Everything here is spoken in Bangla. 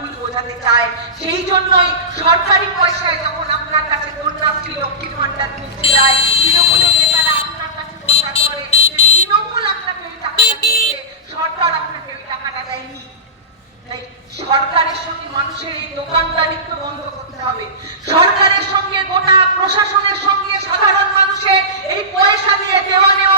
ভুল বোঝাতে চায়। সেই জন্যই সরকারি পয়সায় যখন আপনার কাছে কন্যাশ্রী লক্ষ্মীর ভান্ডার তুলতে যায়, তৃণমূলের নেতারা আপনার কাছে প্রচার করে যে তৃণমূল আপনাকে ওই টাকাটা দিয়েছে, সরকার আপনাকে ওই টাকাটা দেয়নি। তাই সরকারের সঙ্গে মানুষের এই দোকানদারিত্ব বন্ধ করতে হবে। সরকারের সঙ্গে গোটা প্রশাসনের সঙ্গে সাধারণ মানুষের এই পয়সা দিয়ে দেওয়া নেওয়া